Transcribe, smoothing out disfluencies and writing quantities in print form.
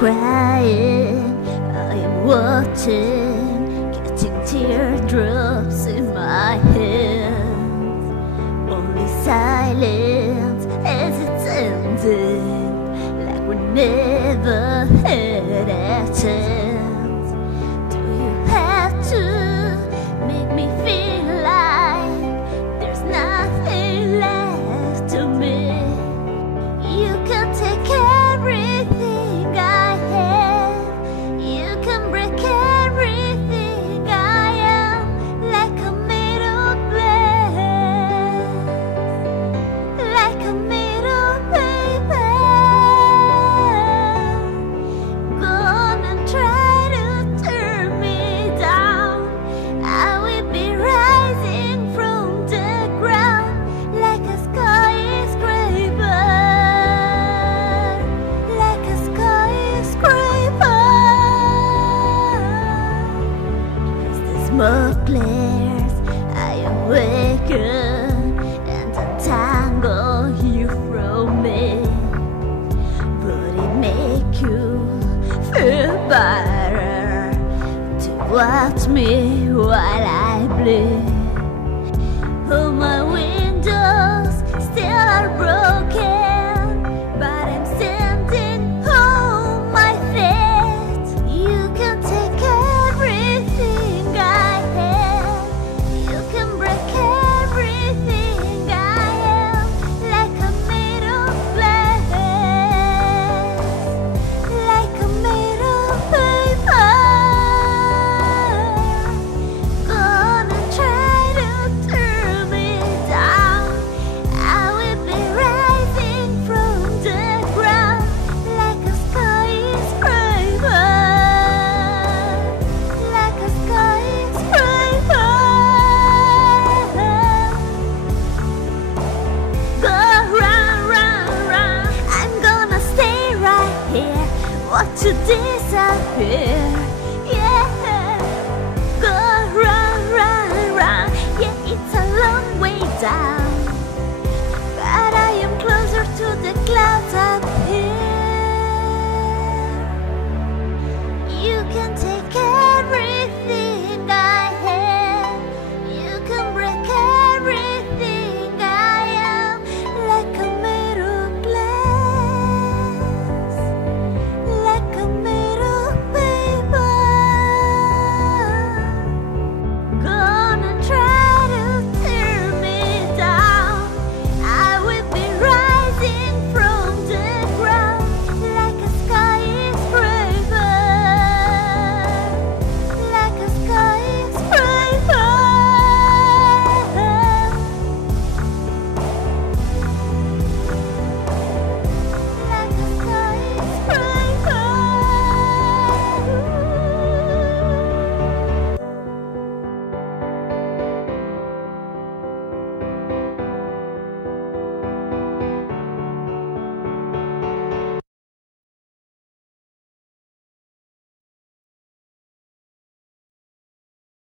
crying, I am watching, catching teardrops in my hands. Only silence as it's ending, like we never had a chance. Do you have to make me feel like there's nothing left to me? You can take everything I have, you can break everything I am, like a made of glass, like a made of paper. Gonna try to turn me down, I will be rising from the ground like a skyscraper, like a skyscraper. As the smoke clears, I awaken and untangle you from me. Would it make you feel better to watch me while I bleed? Oh, my way.